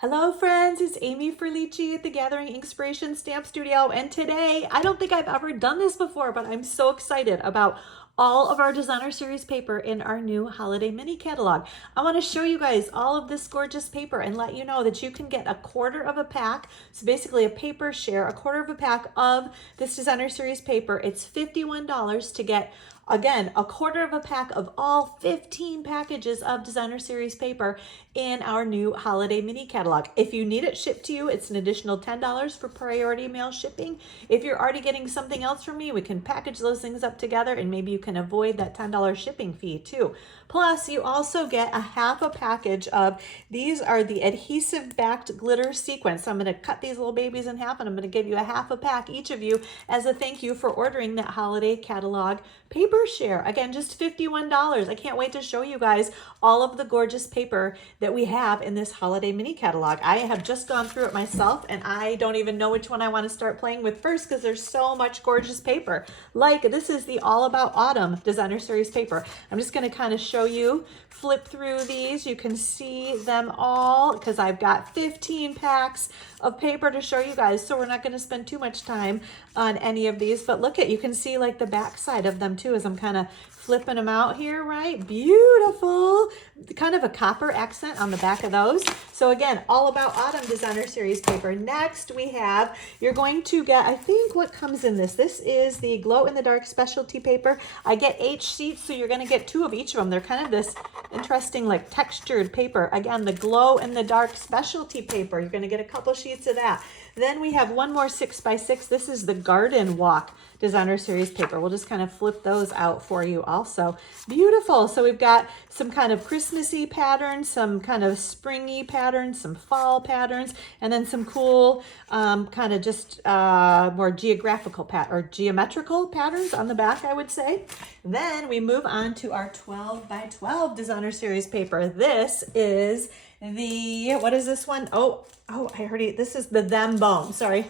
Hello friends, it's Amy Ferlici at the Gathering Inspiration Stamp Studio, and today, I don't think I've ever done this before, but I'm so excited about all of our designer series paper in our new holiday mini catalog. I want to show you guys all of this gorgeous paper and let you know that you can get a quarter of a pack, so basically a paper share, a quarter of a pack of this designer series paper. It's $51 to get, again, a quarter of a pack of all 15 packages of designer series paper in our new holiday mini catalog. If you need it shipped to you, it's an additional $10 for priority mail shipping. If you're already getting something else from me, we can package those things up together and maybe you can avoid that $10 shipping fee too. Plus, you also get a half a package of, these are the Adhesive Backed Glitter Sequins. So I'm going to cut these little babies in half and I'm going to give you a half a pack, each of you, as a thank you for ordering that holiday catalog paper share. Again, just $51. I can't wait to show you guys all of the gorgeous paper that we have in this holiday mini catalog. I have just gone through it myself and I don't even know which one I want to start playing with first because there's so much gorgeous paper. Like, this is the All About Autumn designer series paper. I'm just going to kind of show you, flip through these. You can see them all because I've got 15 packs of paper to show you guys, so we're not going to spend too much time on any of these, but look at, you can see like the back side of them too as I'm kind of flipping them out here, right? Beautiful. Kind of a copper accent on the back of those. So again, All About Autumn designer series paper. Next we have, you're going to get, I think what comes in this, this is the glow in the dark specialty paper. I get 8 sheets, so you're going to get 2 of each of them. They're kind of this interesting like textured paper. Again, the glow in the dark specialty paper. You're going to get a couple sheets of that. Then we have one more 6x6. This is the Garden Walk designer series paper. We'll just kind of flip those out for you also. Beautiful. So we've got some kind of Christmassy patterns, some kind of springy patterns, some fall patterns, and then some cool kind of just more geographical or geometrical patterns on the back, I would say. Then we move on to our 12 by 12 designer series paper. This is the, what is this one? Oh, I already, this is the Them Bones. Sorry.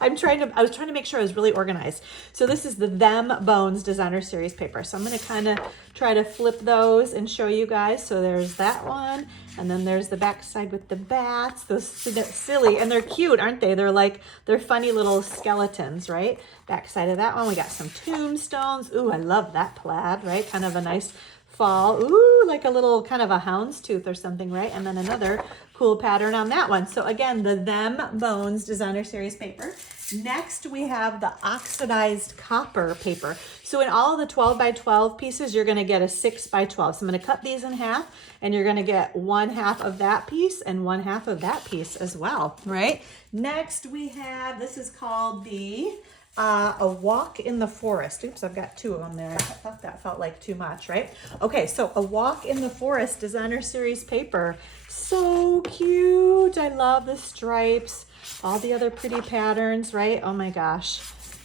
I was trying to make sure I was really organized. So this is the Them Bones designer series paper. So I'm going to kind of try to flip those and show you guys. So there's that one. And then there's the back side with the bats. Those silly, and they're cute, aren't they? They're funny little skeletons, right? Back side of that one, we got some tombstones. Ooh, I love that plaid, right? Kind of a nice fall. Ooh, like a little kind of a houndstooth or something, right? And then another cool pattern on that one. So again, the Them Bones designer series paper. Next, we have the oxidized copper paper. So in all of the 12 by 12 pieces, you're going to get a 6 by 12. So I'm going to cut these in half and you're going to get 1/2 of that piece and 1/2 of that piece as well, right? Next, we have, this is called the A Walk in the Forest. Oops, I've got 2 of them there. I thought that felt like too much, right? Okay, so A Walk in the Forest designer series paper. So cute. I love the stripes, all the other pretty patterns, right? Oh my gosh.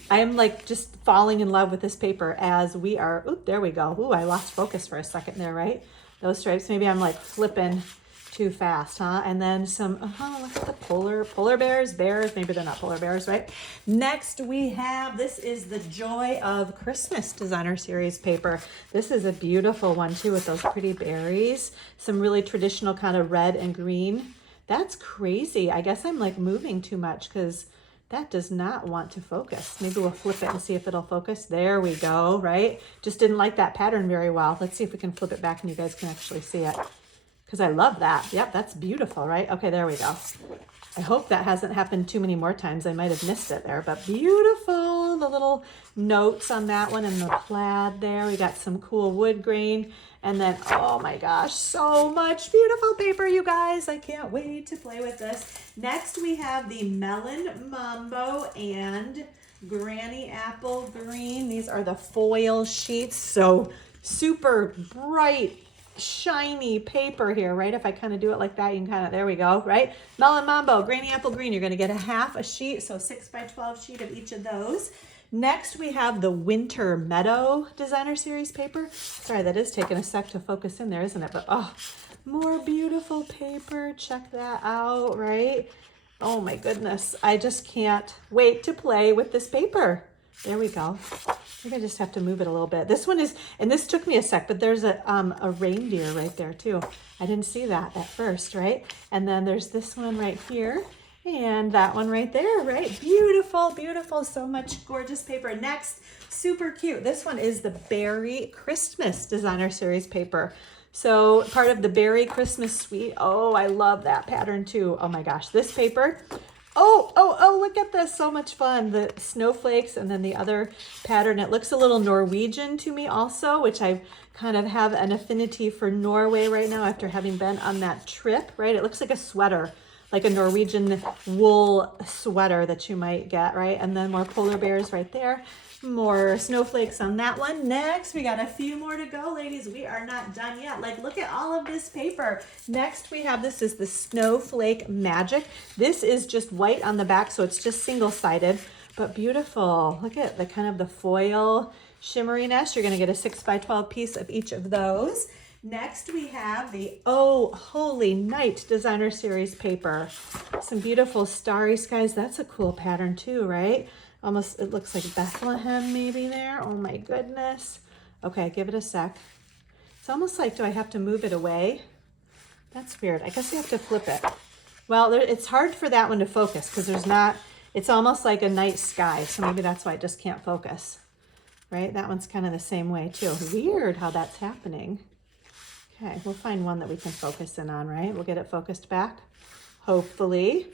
I am like just falling in love with this paper as we are. Oop, there we go. Ooh, I lost focus for a second there, right? Those stripes, maybe I'm like flipping too fast, huh? And then some, look at the polar bears, maybe they're not polar bears, right? Next we have, this is the Joy of Christmas designer series paper. This is a beautiful one too with those pretty berries, some really traditional kind of red and green. That's crazy. I guess I'm like moving too much because that does not want to focus. Maybe we'll flip it and see if it'll focus. There we go, right? Just didn't like that pattern very well. Let's see if we can flip it back and you guys can actually see it. Because I love that. Yep, that's beautiful, right? Okay, there we go. I hope that hasn't happened too many more times. I might have missed it there, but beautiful. The little notes on that one and the plaid there. We got some cool wood grain. And then, oh my gosh, so much beautiful paper, you guys. I can't wait to play with this. Next, we have the Melon Mambo and Granny Apple Green. These are the foil sheets. So super bright, shiny paper here, right? If I kind of do it like that, you can kind of, there we go, right? Melon Mambo, Granny Apple Green. You're going to get a 1/2 sheet, so 6 by 12 sheet of each of those. Next, we have the Winter Meadow designer series paper. Sorry, that is taking a sec to focus in there, isn't it? But oh, more beautiful paper. Check that out, right? Oh my goodness. I just can't wait to play with this paper. There we go. I think I just have to move it a little bit. This one is, and this took me a sec, but there's a reindeer right there too. I didn't see that at first, right? And then there's this one right here and that one right there, right? Beautiful, beautiful. So much gorgeous paper. Next, super cute. This one is the Berry Christmas Designer Series paper. So part of the Berry Christmas Suite. Oh, I love that pattern too. Oh my gosh, this paper. Oh, look at this. So much fun. The snowflakes and then the other pattern. It looks a little Norwegian to me also, which I kind of have an affinity for Norway right now after having been on that trip, right? It looks like a sweater, like a Norwegian wool sweater that you might get, right? And then more polar bears right there. More snowflakes on that one. Next, we got a few more to go, ladies. We are not done yet. Like, look at all of this paper. Next, we have, this is the Snowflake Magic. This is just white on the back, so it's just single-sided, but beautiful. Look at the kind of the foil shimmeriness. You're gonna get a 6x12 piece of each of those. Next, we have the Oh Holy Night Designer Series paper. Some beautiful starry skies. That's a cool pattern too, right? Almost, it looks like Bethlehem maybe there. Oh my goodness. Okay, give it a sec. It's almost like, do I have to move it away? That's weird. I guess you have to flip it. Well, it's hard for that one to focus because there's not, it's almost like a night sky. So maybe that's why it just can't focus, right? That one's kind of the same way too. Weird how that's happening. Okay, we'll find one that we can focus in on, right? We'll get it focused back, hopefully.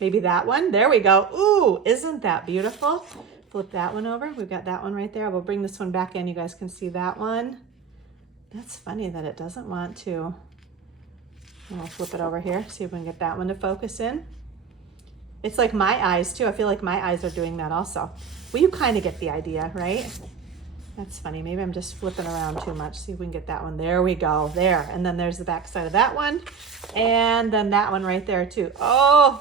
Maybe that one. There we go. Ooh, isn't that beautiful? Flip that one over. We've got that one right there. We'll bring this one back in. You guys can see that one. That's funny that it doesn't want to. And we'll flip it over here. See if we can get that one to focus in. It's like my eyes too. I feel like my eyes are doing that also. Well, you kind of get the idea, right? That's funny. Maybe I'm just flipping around too much. See if we can get that one. There we go. There. And then there's the back side of that one. And then that one right there too. Oh.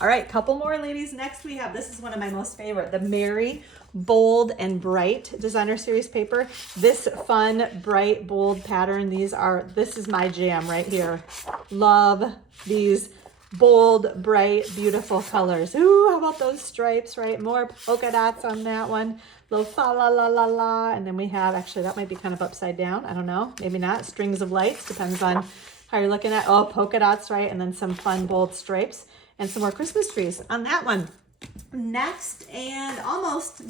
All right. Couple more, ladies. Next we have, this is one of my most favorite, the Merry Bold and Bright Designer Series paper. This fun, bright, bold pattern. This is my jam right here. Love these bold, bright, beautiful colors. Ooh, how about those stripes, right? More polka dots on that one. Little fa la la la la. And then we have, actually that might be kind of upside down. I don't know, maybe not. Strings of lights, depends on how you're looking at. Oh, polka dots, right? And then some fun, bold stripes and some more Christmas trees on that one. Next, and almost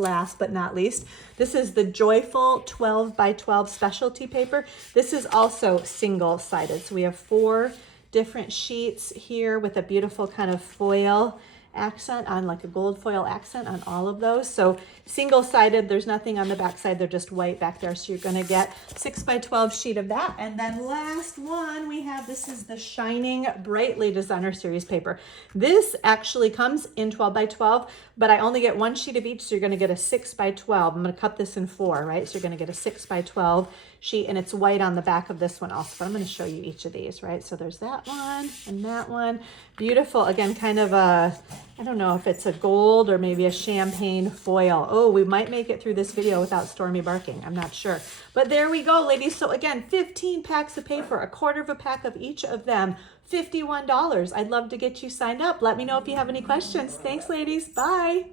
last but not least, this is the Joyful 12x12 specialty paper. This is also single-sided. So we have 4 different sheets here with a beautiful kind of foil accent on, like a gold foil accent on all of those. So single-sided, there's nothing on the back side, they're just white back there. So you're gonna get 6x12 sheet of that. And then last one we have, this is the Shining Brightly Designer Series paper. This actually comes in 12x12, but I only get 1 sheet of each, so you're gonna get a 6x12. I'm gonna cut this in 4, right? So you're gonna get a 6x12 sheet, and it's white on the back of this one also. But I'm gonna show you each of these, right? So there's that one and that one. Beautiful, again, kind of a, I don't know if it's a gold or maybe a champagne foil. Oh, we might make it through this video without Stormy barking. I'm not sure. But there we go, ladies. So again, 15 packs of paper, a quarter of a pack of each of them, $51. I'd love to get you signed up. Let me know if you have any questions. Thanks, ladies. Bye.